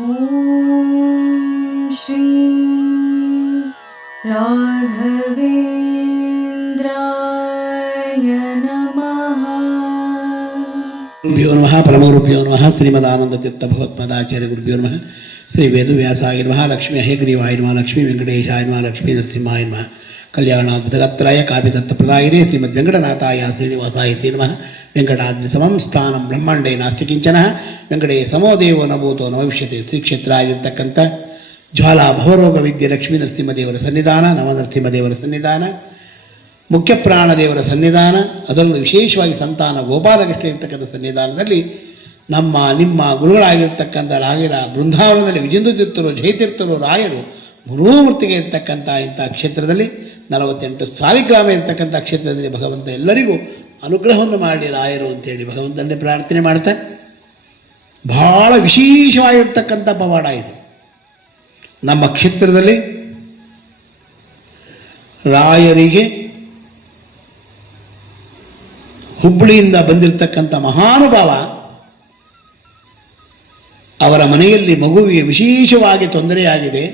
ಓಂ ಶ್ರೀ ರಾಘವೇಂದ್ರಾಯ ನಮಃ. ಗುರುಭ್ಯೋ ನಮಃ ಪರಮಗುರುಭ್ಯೋ ನಮಃ. ಶ್ರೀಮದಾನಂದತೀರ್ಥ ಭಗವತ್ಪಾದಾಚಾರ್ಯ ಗುರುಭ್ಯೋ ನಮಃ. ಶ್ರೀ ವೇದವ್ಯಾಸಾಯ ನಮಃ. ಲಕ್ಷ್ಮೀ ಹೇಗ್ರೀವಾಯ ನಮಃ. ಲಕ್ಷ್ಮೀ ವೆಂಕಟೇಶಾಯ ನಮಃ. ಲಕ್ಷ್ಮೀ ನರಸಿಂಹಾಯ ನಮಃ. ಕಲ್ಯಾಣಾದ್ಭುತಗಾತ್ರಾಯ ಕಾವ್ಯದತ್ತಪ್ರದಾಯಿನೇ ಶ್ರೀಮದ್ ವೆಂಕಟನಾಥಾಯ ಶ್ರೀನಿವಾಸಾಯ ತೇ ನಮಃ. ವೆಂಕಟಾದ್ರಿ ಸಮಂ ಸ್ಥಾನಂ ಬ್ರಹ್ಮಾಂಡೇ ನಾಸ್ತಿ ಕಿಂಚನ. ವೆಂಕಟೇ ಸಮೋದೇವೋ ನಭೂತೋ ನ ಭವಿಷ್ಯತೆ. ಶ್ರೀಕ್ಷೇತ್ರ ಆಗಿರ್ತಕ್ಕಂಥ ಜ್ವಾಲಾ ಭವರೋಗ ವಿದ್ಯೆ ಲಕ್ಷ್ಮೀ ನರಸಿಂಹದೇವರ ಸನ್ನಿಧಾನ, ನವನರಸಿಂಹದೇವರ ಸನ್ನಿಧಾನ, ಮುಖ್ಯ ಪ್ರಾಣದೇವರ ಸನ್ನಿಧಾನ, ಅದರಲ್ಲೂ ವಿಶೇಷವಾಗಿ ಸಂತಾನ ಗೋಪಾಲಕೃಷ್ಣ ಇರ್ತಕ್ಕಂಥ ಸನ್ನಿಧಾನದಲ್ಲಿ ನಮ್ಮ ನಿಮ್ಮ ಗುರುಗಳಾಗಿರ್ತಕ್ಕಂಥ ರಾಯರ ಬೃಂದಾವನದಲ್ಲಿ ವಿಜೇಂದ್ರ ತೀರ್ಥರು, ಜಯತೀರ್ಥರು, ರಾಯರು ಮುರುಮೂರ್ತಿಗೆ ಇರ್ತಕ್ಕಂಥ ಇಂಥ ಕ್ಷೇತ್ರದಲ್ಲಿ 48 ಸಾಲಿಗ್ರಾಮ ಇರ್ತಕ್ಕಂಥ ಕ್ಷೇತ್ರದಲ್ಲಿ ಭಗವಂತ ಎಲ್ಲರಿಗೂ ಅನುಗ್ರಹವನ್ನು ಮಾಡಿ ರಾಯರು ಅಂತೇಳಿ ಭಗವಂತನೇ ಪ್ರಾರ್ಥನೆ ಮಾಡ್ತಾ, ಬಹಳ ವಿಶೇಷವಾಗಿರ್ತಕ್ಕಂಥ ಪವಾಡ ಇದು. ನಮ್ಮ ಕ್ಷೇತ್ರದಲ್ಲಿ ರಾಯರಿಗೆ ಹುಬ್ಬಳ್ಳಿಯಿಂದ ಬಂದಿರತಕ್ಕಂಥ ಮಹಾನುಭಾವ ಅವರ ಮನೆಯಲ್ಲಿ ಮಗುವಿಗೆ ವಿಶೇಷವಾಗಿ ತೊಂದರೆಯಾಗಿದೆ.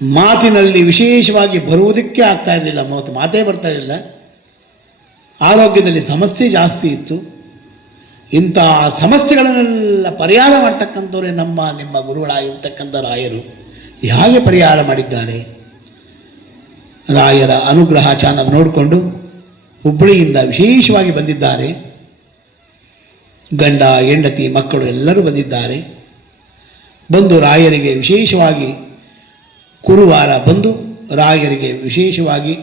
ಮಾತಿನಲ್ಲಿ ವಿಶೇಷವಾಗಿ ಬರುವುದಕ್ಕೆ ಆಗ್ತಾ ಇರಲಿಲ್ಲ, ಮಾತೇ ಬರ್ತಾ ಇರಲಿಲ್ಲ. ಆರೋಗ್ಯದಲ್ಲಿ ಸಮಸ್ಯೆ ಜಾಸ್ತಿ ಇತ್ತು. ಇಂಥ ಸಮಸ್ಯೆಗಳನ್ನೆಲ್ಲ ಪರಿಹಾರ ಮಾಡ್ತಕ್ಕಂಥವ್ರೆ ನಿಮ್ಮ ಗುರುಗಳಾಗಿರ್ತಕ್ಕಂಥ ರಾಯರು. ಹೇಗೆ ಪರಿಹಾರ ಮಾಡಿದ್ದಾರೆ? ರಾಯರ ಅನುಗ್ರಹ ಚಾನಲ್ ನೋಡಿಕೊಂಡು ಹುಬ್ಬಳ್ಳಿಯಿಂದ ವಿಶೇಷವಾಗಿ ಬಂದಿದ್ದಾರೆ. ಗಂಡ ಹೆಂಡತಿ ಮಕ್ಕಳು ಎಲ್ಲರೂ ಬಂದಿದ್ದಾರೆ. ಬಂದು ರಾಯರಿಗೆ ವಿಶೇಷವಾಗಿ ಗುರುವಾರ ಬಂದು ರಾಯರಿಗೆ ವಿಶೇಷವಾಗಿ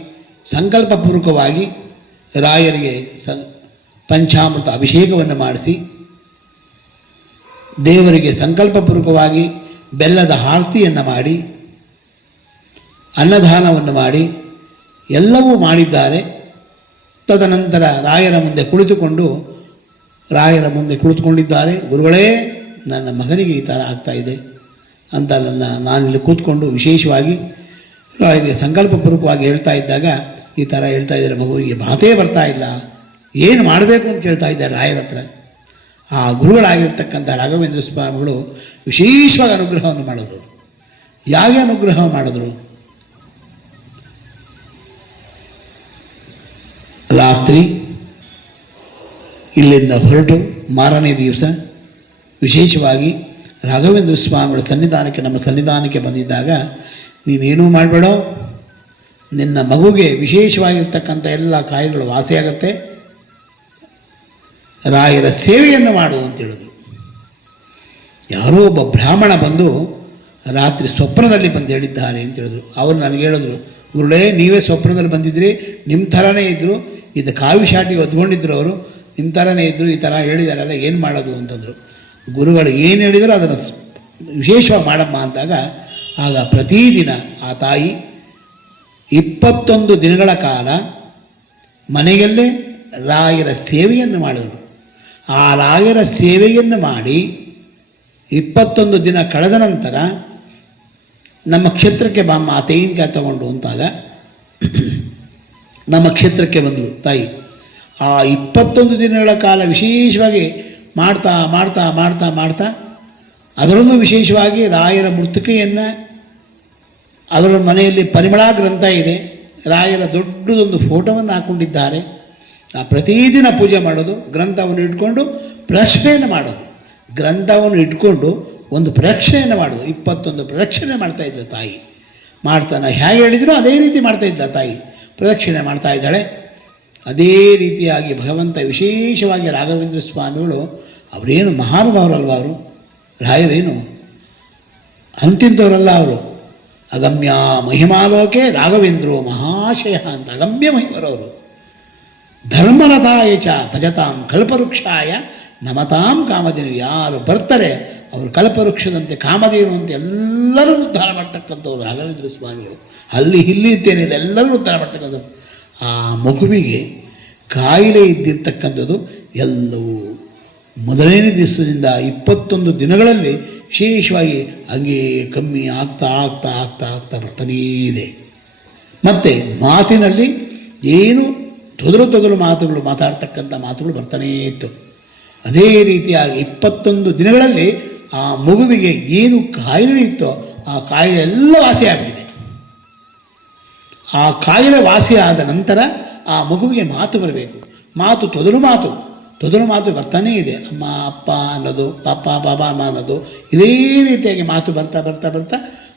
ಸಂಕಲ್ಪಪೂರ್ವಕವಾಗಿ ರಾಯರಿಗೆ ಪಂಚಾಮೃತ ಅಭಿಷೇಕವನ್ನು ಮಾಡಿಸಿ, ದೇವರಿಗೆ ಸಂಕಲ್ಪಪೂರ್ವಕವಾಗಿ ಬೆಲ್ಲದ ಆರತಿಯನ್ನು ಮಾಡಿ, ಅನ್ನದಾನವನ್ನು ಮಾಡಿ ಎಲ್ಲವೂ ಮಾಡಿದ್ದಾರೆ. ತದನಂತರ ರಾಯರ ಮುಂದೆ ಕುಳಿತುಕೊಂಡಿದ್ದಾರೆ. ಗುರುಗಳೇ, ನನ್ನ ಮಗನಿಗೆ ಈ ಥರ ಆಗ್ತಾಯಿದೆ ಅಂತ ನಾನಿಲ್ಲಿ ಕೂತ್ಕೊಂಡು ವಿಶೇಷವಾಗಿ ರಾಯರಿಗೆ ಸಂಕಲ್ಪಪೂರ್ವಕವಾಗಿ ಹೇಳ್ತಾ ಇದ್ದಾಗ ಈ ಥರ ಹೇಳ್ತಾ ಇದ್ದಾರೆ, ಮಗುವಿಗೆ ಮಾತೇ ಬರ್ತಾ ಇಲ್ಲ, ಏನು ಮಾಡಬೇಕು ಅಂತ ಕೇಳ್ತಾ ಇದ್ದಾರೆ ರಾಯರ ಹತ್ರ. ಆ ಗುರುಗಳಾಗಿರ್ತಕ್ಕಂಥ ರಾಘವೇಂದ್ರ ಸ್ವಾಮಿಗಳು ವಿಶೇಷವಾಗಿ ಅನುಗ್ರಹವನ್ನು ಮಾಡಿದ್ರು. ಹೇಗೆ ಅನುಗ್ರಹ ಮಾಡಿದ್ರು? ರಾತ್ರಿ ಇಲ್ಲಿಂದ ಹೊರಟು ಮಾರನೇ ದಿವಸ ವಿಶೇಷವಾಗಿ ರಾಘವೇಂದ್ರ ಸ್ವಾಮಿಗಳ ಸನ್ನಿಧಾನಕ್ಕೆ, ನಮ್ಮ ಸನ್ನಿಧಾನಕ್ಕೆ ಬಂದಿದ್ದಾಗ, ನೀನೇನೂ ಮಾಡಬೇಡ, ನಿನ್ನ ಮಗುಗೆ ವಿಶೇಷವಾಗಿರ್ತಕ್ಕಂಥ ಎಲ್ಲ ಕಾಯಿಲೆಗಳು ವಾಸಿಯಾಗತ್ತೆ, ರಾಯರ ಸೇವೆಯನ್ನು ಮಾಡು ಅಂತ ಹೇಳಿದ್ರು. ಯಾರೋ ಒಬ್ಬ ಬ್ರಾಹ್ಮಣ ಬಂದು ರಾತ್ರಿ ಸ್ವಪ್ನದಲ್ಲಿ ಬಂದು ಹೇಳಿದ್ದಾರೆ ಅಂತ ಹೇಳಿದ್ರು. ಅವರು ನನಗೆ ಹೇಳಿದ್ರು, ಗುರುಳೇ, ನೀವೇ ಸ್ವಪ್ನದಲ್ಲಿ ಬಂದಿದ್ರಿ, ನಿಮ್ಮ ಥರನೇ ಇದ್ದರು, ಇದು ಕಾವಿ ಶಾಟಿಗೆ ಒದ್ಕೊಂಡಿದ್ರು, ಅವರು ನಿಮ್ಮ ಥರನೇ ಇದ್ದರು, ಈ ಥರ ಹೇಳಿದಾರಲ್ಲ, ಏನು ಮಾಡೋದು ಅಂತಂದರು. ಗುರುಗಳು ಏನು ಹೇಳಿದರೂ ಅದನ್ನು ವಿಶೇಷವಾಗಿ ಮಾಡಮ್ಮ ಅಂದಾಗ, ಆಗ ಪ್ರತಿದಿನ ಆ ತಾಯಿ 21 ದಿನಗಳ ಕಾಲ ಮನೆಯಲ್ಲೇ ರಾಯರ ಸೇವೆಯನ್ನು ಮಾಡಿದರು. ಆ ರಾಯರ ಸೇವೆಯನ್ನು ಮಾಡಿ 21 ದಿನ ಕಳೆದ ನಂತರ ನಮ್ಮ ಕ್ಷೇತ್ರಕ್ಕೆ ಬಾಮ್ಮ ಆ ತೆಂಗಿನಕಾಯಿ ತಗೊಂಡು ಅಂತಾಗ ನಮ್ಮ ಕ್ಷೇತ್ರಕ್ಕೆ ಬಂದಳು ತಾಯಿ. ಆ 21 ದಿನಗಳ ಕಾಲ ವಿಶೇಷವಾಗಿ ಮಾಡ್ತಾ ಮಾಡ್ತಾ ಮಾಡ್ತಾ ಮಾಡ್ತಾ ಅದರಲ್ಲೂ ವಿಶೇಷವಾಗಿ ರಾಯರ ಮೃತ್ತಿಕೆಯನ್ನು, ಅವರ ಮನೆಯಲ್ಲಿ ಪರಿಮಳ ಗ್ರಂಥ ಇದೆ, ರಾಯರ ದೊಡ್ಡದೊಂದು ಫೋಟೋವನ್ನು ಹಾಕ್ಕೊಂಡಿದ್ದಾರೆ. ಆ ಪ್ರತಿದಿನ ಪೂಜೆ ಮಾಡೋದು, ಗ್ರಂಥವನ್ನು ಇಟ್ಕೊಂಡು ಪ್ರದಕ್ಷಿಣೆಯನ್ನು ಮಾಡೋದು, ಗ್ರಂಥವನ್ನು ಇಟ್ಕೊಂಡು ಒಂದು ಪ್ರದಕ್ಷಿಣೆಯನ್ನು ಮಾಡೋದು. 21 ಪ್ರದಕ್ಷಿಣೆ ಮಾಡ್ತಾಯಿದ್ದ ತಾಯಿ. ಮಾಡ್ತಾನೆ ಹೇಗೆ ಹೇಳಿದ್ರು ಅದೇ ರೀತಿ ಮಾಡ್ತಾಯಿದ್ದ ತಾಯಿ. ಪ್ರದಕ್ಷಿಣೆ ಮಾಡ್ತಾ ಇದ್ದಾಳೆ. ಅದೇ ರೀತಿಯಾಗಿ ಭಗವಂತ ವಿಶೇಷವಾಗಿ ರಾಘವೇಂದ್ರ ಸ್ವಾಮಿಗಳು ಅವರೇನು ಮಹಾನುಭಾವರಲ್ವ, ಅವರು ರಾಯರೇನು ಅಂತಿಂತವರಲ್ಲ, ಅವರು ಅಗಮ್ಯ ಮಹಿಮಾಲೋಕೆ ರಾಘವೇಂದ್ರೋ ಮಹಾಶಯ ಅಂತ ಅಗಮ್ಯ ಮಹಿಮರವರು. ಧರ್ಮರಥಾಯ ಚ ಭಜತಾಂ ಕಲ್ಪವೃಕ್ಷಾಯ ನಮತಾಂ ಕಾಮಧೇನು. ಯಾರು ಬರ್ತಾರೆ ಅವರು ಕಲ್ಪವೃಕ್ಷದಂತೆ ಕಾಮಧೇನು ಅಂತ ಎಲ್ಲರೂ ಉದ್ಧಾರ ಮಾಡ್ತಕ್ಕಂಥವ್ರು ರಾಘವೇಂದ್ರ ಸ್ವಾಮಿಗಳು. ಅಲ್ಲಿ ಇಲ್ಲಿ ಇದ್ದೇನಿಲ್ಲ, ಎಲ್ಲರೂ ಉದ್ಧಾರ ಮಾಡ್ತಕ್ಕಂಥವ್ರು. ಆ ಮಗುವಿಗೆ ಕಾಯಿಲೆ ಇದ್ದಿರ್ತಕ್ಕಂಥದ್ದು ಎಲ್ಲವೂ ಮೊದಲನೇ ದಿವಸದಿಂದ 21 ದಿನಗಳಲ್ಲಿ ವಿಶೇಷವಾಗಿ ಹಂಗೆ ಕಮ್ಮಿ ಆಗ್ತಾ ಆಗ್ತಾ ಆಗ್ತಾ ಆಗ್ತಾ ಬರ್ತಾನೇ ಇದೆ. ಮತ್ತು ಮಾತಿನಲ್ಲಿ ಏನು ತೊದಲು ಮಾತುಗಳು ಮಾತಾಡ್ತಕ್ಕಂಥ ಮಾತುಗಳು ಬರ್ತಾನೇ ಇತ್ತು. ಅದೇ ರೀತಿಯಾಗಿ 21 ದಿನಗಳಲ್ಲಿ ಆ ಮಗುವಿಗೆ ಏನು ಕಾಯಿಲೆ ಇತ್ತೋ ಆ ಕಾಯಿಲೆ ಎಲ್ಲ ವಾಸಿಯಾಗ್ಬಿಟ್ಟಿದೆ. ಆ ಕಾಯಿಲೆ ವಾಸಿಯಾದ ನಂತರ ಆ ಮಗುವಿಗೆ ಮಾತು ಬರಬೇಕು. ತೊದಲು ಮಾತು ಬರ್ತಾನೇ ಇದೆ. ಅಮ್ಮ ಅಪ್ಪ ಅನ್ನೋದು, ಪಾಪ ಬಾಬಾ ಅಮ್ಮ ಅನ್ನೋದು, ಇದೇ ರೀತಿಯಾಗಿ ಮಾತು ಬರ್ತಾ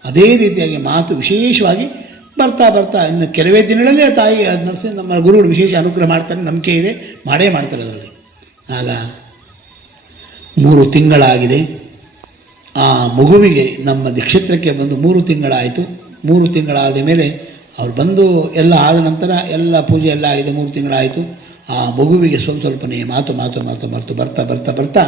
ಅದೇ ರೀತಿಯಾಗಿ ಮಾತು ವಿಶೇಷವಾಗಿ ಬರ್ತಾ ಇನ್ನು ಕೆಲವೇ ದಿನಗಳಲ್ಲಿ ಆ ತಾಯಿ ನರ್ಸಿ ನಮ್ಮ ಗುರುಗಳು ವಿಶೇಷ ಅನುಗ್ರಹ ಮಾಡ್ತಾರೆ, ನಂಬಿಕೆ ಇದೆ, ಮಾಡೇ ಮಾಡ್ತಾರೆ ಅದರಲ್ಲಿ. ಆಗ 3 ತಿಂಗಳಾಗಿದೆ. ಆ ಮಗುವಿಗೆ ನಮ್ಮ ನಕ್ಷತ್ರಕ್ಕೆ ಬಂದು 3 ತಿಂಗಳಾಯಿತು. 3 ತಿಂಗಳಾದ ಮೇಲೆ ಅವ್ರು ಬಂದು ಎಲ್ಲ ಆದ ನಂತರ ಎಲ್ಲ ಪೂಜೆ ಎಲ್ಲ ಆಗಿದೆ. 3 ತಿಂಗಳಾಯಿತು. ಆ ಮಗುವಿಗೆ ಸ್ವಲ್ಪನೇ ಮಾತು ಬರ್ತಾ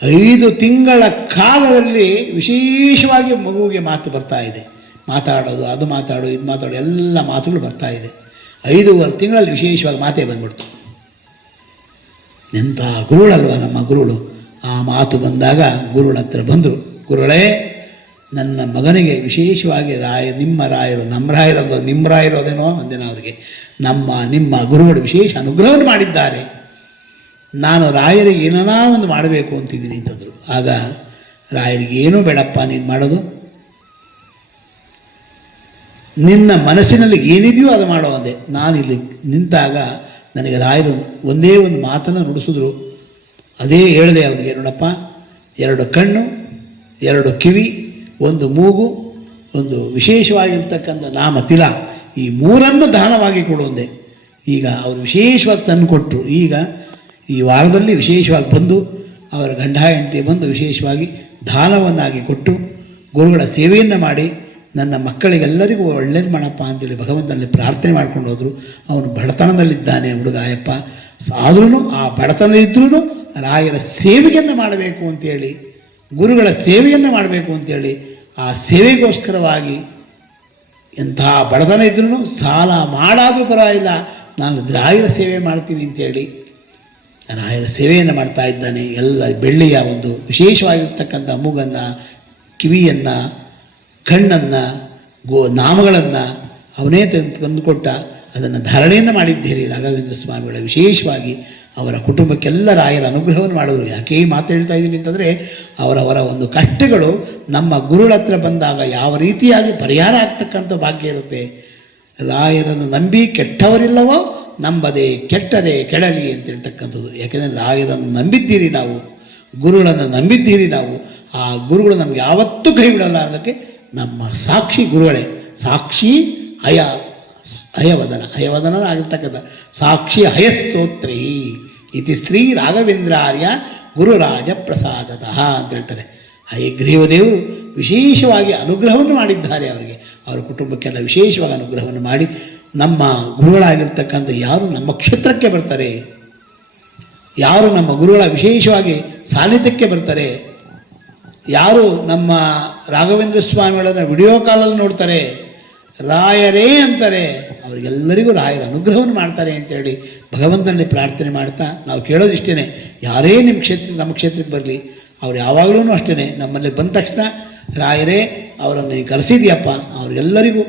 5 ತಿಂಗಳ ಕಾಲದಲ್ಲಿ ವಿಶೇಷವಾಗಿ ಮಗುವಿಗೆ ಮಾತು ಬರ್ತಾ ಇದೆ. ಮಾತಾಡೋದು, ಅದು ಮಾತಾಡೋದು, ಇದು ಮಾತಾಡೋದು, ಎಲ್ಲ ಮಾತುಗಳು ಬರ್ತಾ ಇದೆ. 5.5 ತಿಂಗಳಲ್ಲಿ ವಿಶೇಷವಾಗಿ ಮಾತೇ ಬಂದ್ಬಿಡ್ತು. ಎಂಥ ಗುರುಗಳಲ್ವ ನಮ್ಮ ಗುರುಗಳು. ಆ ಮಾತು ಬಂದಾಗ ಗುರುಗಳ ಹತ್ರ ಬಂದರು. ಗುರುಗಳೇ, ನನ್ನ ಮಗನಿಗೆ ವಿಶೇಷವಾಗಿ ನಿಮ್ಮ ರಾಯರೋದೇನೋ ಅಂದಿನ ಅವರಿಗೆ ನಿಮ್ಮ ಗುರುಗಳು ವಿಶೇಷ ಅನುಗ್ರಹವನ್ನು ಮಾಡಿದ್ದಾರೆ. ನಾನು ರಾಯರಿಗೆ ಏನೋ ಒಂದು ಮಾಡಬೇಕು ಅಂತಿದ್ದೀನಿ ಅಂತಂದರು. ಆಗ ರಾಯರಿಗೆ ಏನೂ ಬೇಡಪ್ಪ, ನೀನು ಮಾಡೋದು ನಿನ್ನ ಮನಸ್ಸಿನಲ್ಲಿ ಏನಿದೆಯೋ ಅದು ಮಾಡೋ ಅಂದೆ. ನಾನಿಲ್ಲಿ ನಿಂತಾಗ ನನಗೆ ರಾಯರು ಒಂದೇ ಒಂದು ಮಾತನ್ನು ನುಡಿಸಿದ್ರು. ಅದೇ ಹೇಳಿದೆ ಅವನಿಗೆ, ನೋಡಪ್ಪ, 2 ಕಣ್ಣು, 2 ಕಿವಿ, 1 ಮೂಗು, ಒಂದು ವಿಶೇಷವಾಗಿರ್ತಕ್ಕಂಥ ನಾಮ ತಿಲ, ಈ 3 ದಾನವಾಗಿ ಕೊಡುವಂದೆ. ಈಗ ಅವರು ವಿಶೇಷವಾಗಿ ತಂದು ಕೊಟ್ಟರು. ಈಗ ಈ ವಾರದಲ್ಲಿ ವಿಶೇಷವಾಗಿ ಬಂದು ಅವರ ಗಂಡ ಹೆಂಡತಿ ಬಂದು ವಿಶೇಷವಾಗಿ ದಾನವನ್ನಾಗಿ ಕೊಟ್ಟು ಗುರುಗಳ ಸೇವೆಯನ್ನು ಮಾಡಿ ನನ್ನ ಮಕ್ಕಳಿಗೆಲ್ಲರಿಗೂ ಒಳ್ಳೇದು ಮಾಡಪ್ಪ ಅಂತೇಳಿ ಭಗವಂತನಲ್ಲಿ ಪ್ರಾರ್ಥನೆ ಮಾಡ್ಕೊಂಡು ಹೋದರು. ಅವನು ಬಡತನದಲ್ಲಿದ್ದಾನೆ ಹುಡುಗ ಅಯ್ಯಪ್ಪ, ಆದ್ರೂ ಆ ಬಡತನ ಇದ್ರೂ ರಾಯರ ಸೇವೆಯನ್ನು ಮಾಡಬೇಕು ಅಂತೇಳಿ, ಗುರುಗಳ ಸೇವೆಯನ್ನು ಮಾಡಬೇಕು ಅಂತೇಳಿ, ಆ ಸೇವೆಗೋಸ್ಕರವಾಗಿ ಎಂಥ ಬಡತನ ಇದ್ರೂ ಸಾಲ ಮಾಡಾದರೂ ಪರವಾಗಿಲ್ಲ, ನಾನು ರಾಯರ ಸೇವೆ ಮಾಡ್ತೀನಿ ಅಂತೇಳಿ ರಾಯರ ಸೇವೆಯನ್ನು ಮಾಡ್ತಾ ಇದ್ದಾನೆ. ಎಲ್ಲ ಬೆಳ್ಳಿಯ ಒಂದು ವಿಶೇಷವಾಗಿರ್ತಕ್ಕಂಥ ಮೂಗನ್ನು, ಕಿವಿಯನ್ನು, ಕಣ್ಣನ್ನು, ನಾಮಗಳನ್ನು ಅವನೇ ತಂದುಕೊಟ್ಟ. ಅದನ್ನು ಧಾರಣೆಯನ್ನು ಮಾಡಿದ್ದೀರಿ ರಾಘವೇಂದ್ರ ಸ್ವಾಮಿಗಳ. ವಿಶೇಷವಾಗಿ ಅವರ ಕುಟುಂಬಕ್ಕೆಲ್ಲ ರಾಯರ ಅನುಗ್ರಹವನ್ನು ಮಾಡಿದ್ರು. ಯಾಕೆ ಈ ಮಾತು ಹೇಳ್ತಾ ಇದ್ದೀನಿ ಅಂತಂದರೆ, ಅವರವರ ಒಂದು ಕಷ್ಟಗಳು ನಮ್ಮ ಗುರುಗಳ ಹತ್ರ ಬಂದಾಗ ಯಾವ ರೀತಿಯಾಗಿ ಪರಿಹಾರ ಆಗ್ತಕ್ಕಂಥ ಭಾಗ್ಯ ಇರುತ್ತೆ. ರಾಯರನ್ನು ನಂಬಿ ಕೆಟ್ಟವರಿಲ್ಲವೋ ನಂಬದೆ ಕೆಟ್ಟರೆ ಕೆಡಲಿ ಅಂತೇಳ್ತಕ್ಕಂಥದ್ದು. ಯಾಕೆಂದರೆ ರಾಯರನ್ನು ನಂಬಿದ್ದೀರಿ ನಾವು, ಗುರುಗಳನ್ನು ನಂಬಿದ್ದೀರಿ ನಾವು. ಆ ಗುರುಗಳು ನಮಗೆ ಯಾವತ್ತೂ ಕೈ ಬಿಡಲ್ಲ. ಅದಕ್ಕೆ ನಮ್ಮ ಸಾಕ್ಷಿ ಗುರುಗಳೇ. ಸಾಕ್ಷಿ ಹಯವದನ ಆಗಿರ್ತಕ್ಕಂಥ ಸಾಕ್ಷಿ ಹಯಸ್ತೋತ್ರೈ ಇತಿ ಶ್ರೀ ರಾಘವೇಂದ್ರಾರ್ಯ ಗುರುರಾಜ ಪ್ರಸಾದತಃ ಅಂತ ಹೇಳ್ತಾರೆ. ಹಯಗ್ರೀವ ದೇವರು ವಿಶೇಷವಾಗಿ ಅನುಗ್ರಹವನ್ನು ಮಾಡಿದ್ದಾರೆ ಅವರಿಗೆ, ಅವರ ಕುಟುಂಬಕ್ಕೆಲ್ಲ ವಿಶೇಷವಾಗಿ ಅನುಗ್ರಹವನ್ನು ಮಾಡಿ ನಮ್ಮ ಗುರುಗಳಾಗಿರ್ತಕ್ಕಂಥ ಯಾರು ನಮ್ಮ ಕ್ಷೇತ್ರಕ್ಕೆ ಬರ್ತಾರೆ, ಯಾರು ನಮ್ಮ ಗುರುಗಳ ವಿಶೇಷವಾಗಿ ಸಾನ್ನಿಧ್ಯಕ್ಕೆ ಬರ್ತಾರೆ, ಯಾರು ನಮ್ಮ ರಾಘವೇಂದ್ರ ಸ್ವಾಮಿಗಳನ್ನು ವಿಡಿಯೋ ಕಾಲಲ್ಲಿ ನೋಡ್ತಾರೆ, ರಾಯರೇ ಅಂತಾರೆ, ಅವರಿಗೆಲ್ಲರಿಗೂ ರಾಯರ ಅನುಗ್ರಹವನ್ನು ಮಾಡ್ತಾರೆ ಅಂತೇಳಿ ಭಗವಂತನಲ್ಲಿ ಪ್ರಾರ್ಥನೆ ಮಾಡ್ತಾ ನಾವು ಕೇಳೋದು ಇಷ್ಟೇ. ಯಾರೇ ನಮ್ಮ ಕ್ಷೇತ್ರಕ್ಕೆ ಬರಲಿ, ಅವ್ರು ಯಾವಾಗಲೂ ಅಷ್ಟೇ ನಮ್ಮಲ್ಲಿ ಬಂದ ತಕ್ಷಣ ರಾಯರೇ ಅವರನ್ನು ಕರೆಸಿದೆಯಪ್ಪ, ಅವ್ರಿಗೆಲ್ಲರಿಗೂ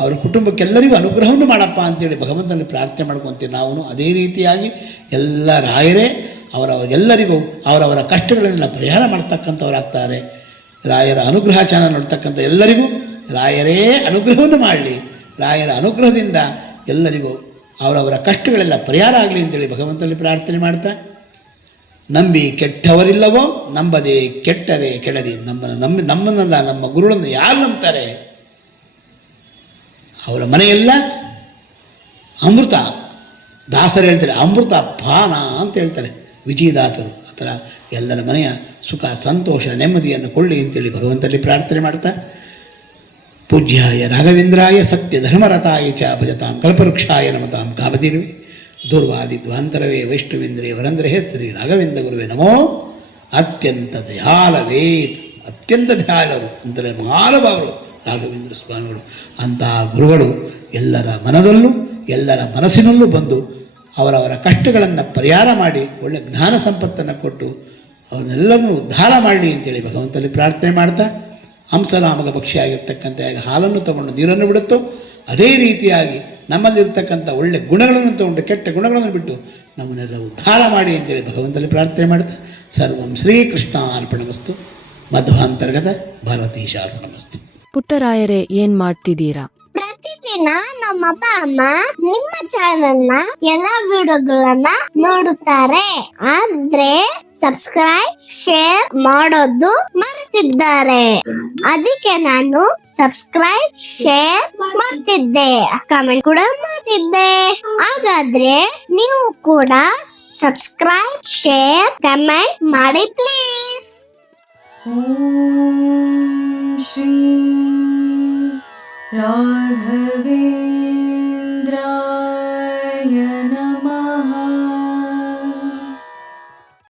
ಅವರ ಕುಟುಂಬಕ್ಕೆಲ್ಲರಿಗೂ ಅನುಗ್ರಹವನ್ನು ಮಾಡಪ್ಪ ಅಂತೇಳಿ ಭಗವಂತನಲ್ಲಿ ಪ್ರಾರ್ಥನೆ ಮಾಡ್ಕೊತೀವಿ ನಾವು. ಅದೇ ರೀತಿಯಾಗಿ ಎಲ್ಲ ರಾಯರೇ ಅವರವರಿಗೆಲ್ಲರಿಗೂ ಅವರವರ ಕಷ್ಟಗಳನ್ನೆಲ್ಲ ಪರಿಹಾರ ಮಾಡ್ತಕ್ಕಂಥವ್ರಾಗ್ತಾರೆ. ರಾಯರ ಅನುಗ್ರಹ ಚಾನಲ್ ನೋಡ್ತಕ್ಕಂಥ ಎಲ್ಲರಿಗೂ ರಾಯರೇ ಅನುಗ್ರಹವನ್ನು ಮಾಡಲಿ. ರಾಯರ ಅನುಗ್ರಹದಿಂದ ಎಲ್ಲರಿಗೂ ಅವರವರ ಕಷ್ಟಗಳೆಲ್ಲ ಪರಿಹಾರ ಆಗಲಿ ಅಂತೇಳಿ ಭಗವಂತನಲ್ಲಿ ಪ್ರಾರ್ಥನೆ ಮಾಡ್ತಾ, ನಂಬಿ ಕೆಟ್ಟವರಿಲ್ಲವೋ ನಂಬದೆ ಕೆಟ್ಟರೆ ಕೆಡರಿ. ನಮ್ಮನ್ನೆಲ್ಲ ನಮ್ಮ ಗುರುಗಳನ್ನು ಯಾರು ನಂಬ್ತಾರೆ ಅವರ ಮನೆಯೆಲ್ಲ ಅಮೃತ. ದಾಸರು ಹೇಳ್ತಾರೆ ಅಮೃತ ಪಾನ ಅಂತ ಹೇಳ್ತಾರೆ ವಿಜಯದಾಸರು. ಆ ಥರ ಎಲ್ಲರ ಮನೆಯ ಸುಖ ಸಂತೋಷ ನೆಮ್ಮದಿಯನ್ನು ಕೊಳ್ಳಿ ಅಂತೇಳಿ ಭಗವಂತನಲ್ಲಿ ಪ್ರಾರ್ಥನೆ ಮಾಡ್ತಾ, ಪೂಜ್ಯಾಯ ರಾಘವೇಂದ್ರಾಯ ಸತ್ಯ ಧರ್ಮರತಾಯ ಚ ಭಜತಾಂ ಕಲ್ಪವೃಕ್ಷಾಯ ನಮತಾಂ ಕಾಮಧೇನುವೆ ದುರ್ವಾದಿದ್ವಾಂತರವೇ ವೈಷ್ಣವೇಂದ್ರೇ ವರಂದ್ರೇ ಶ್ರೀ ರಾಘವೇಂದ್ರ ಗುರುವೇ ನಮೋ. ಅತ್ಯಂತ ದಯಾಳವೇತ್, ಅತ್ಯಂತ ದಯಾಳವರು ಅಂದರೆ ಮಹಾನುಭಾವರು ರಾಘವೇಂದ್ರ ಸ್ವಾಮಿಗಳು. ಅಂತಹ ಗುರುಗಳು ಎಲ್ಲರ ಮನದಲ್ಲೂ ಎಲ್ಲರ ಮನಸ್ಸಿನಲ್ಲೂ ಬಂದು ಅವರವರ ಕಷ್ಟಗಳನ್ನು ಪರಿಹಾರ ಮಾಡಿ ಒಳ್ಳೆಯ ಜ್ಞಾನ ಸಂಪತ್ತನ್ನು ಕೊಟ್ಟು ಅವನ್ನೆಲ್ಲರೂ ಉದ್ಧಾರ ಮಾಡಲಿ ಅಂತೇಳಿ ಭಗವಂತನಲ್ಲಿ ಪ್ರಾರ್ಥನೆ ಮಾಡ್ತಾ, ಹಂಸನಾಮಕ ಪಕ್ಷಿಯಾಗಿರ್ತಕ್ಕಂಥ ಹಾಲನ್ನು ತಗೊಂಡು ನೀರನ್ನು ಬಿಡುತ್ತೋ ಅದೇ ರೀತಿಯಾಗಿ ನಮ್ಮಲ್ಲಿರ್ತಕ್ಕಂಥ ಒಳ್ಳೆ ಗುಣಗಳನ್ನು ತಗೊಂಡು ಕೆಟ್ಟ ಗುಣಗಳನ್ನು ಬಿಟ್ಟು ನಮ್ಮನ್ನೆಲ್ಲ ಉದ್ಧಾರ ಮಾಡಿ ಅಂತೇಳಿ ಭಗವಂತನಲ್ಲಿ ಪ್ರಾರ್ಥನೆ ಮಾಡ್ತಾ ಸರ್ವಂ ಶ್ರೀಕೃಷ್ಣ ಅರ್ಪಣಮಸ್ತು. ಮಧ್ವಾಂತರ್ಗತ ಭಾರತೀಶ ಅರ್ಪಣಮಸ್ತು. ಪುಟ್ಟರಾಯರೇ, ಏನ್ ಮಾಡ್ತಿದ್ದೀರಾ? ಪ್ರತಿದಿನ ನಮ್ಮ ಅಪ್ಪ ಅಮ್ಮ ನಿಮ್ಮ ಚಾನೆಲ್ ನ ಎಲ್ಲಾ ವಿಡಿಯೋಗಳನ್ನ ನೋಡುತ್ತಾರೆ, ಆದ್ರೆ ಸಬ್ಸ್ಕ್ರೈಬ್ ಶೇರ್ ಮಾಡೋದು ಮರೆತಿದ್ದಾರೆ. ಅದಕ್ಕೆ ನಾನು ಸಬ್ಸ್ಕ್ರೈಬ್ ಶೇರ್ ಮಾಡ್ತಿದ್ದೆ, ಕಮೆಂಟ್ ಕೂಡ ಮಾಡ್ತಿದ್ದೆ. ಹಾಗಾದ್ರೆ ನೀವು ಕೂಡ ಸಬ್ಸ್ಕ್ರೈಬ್ ಶೇರ್ ಕಮೆಂಟ್ ಮಾಡಿ ಪ್ಲೀಸ್. ॐ श्री राय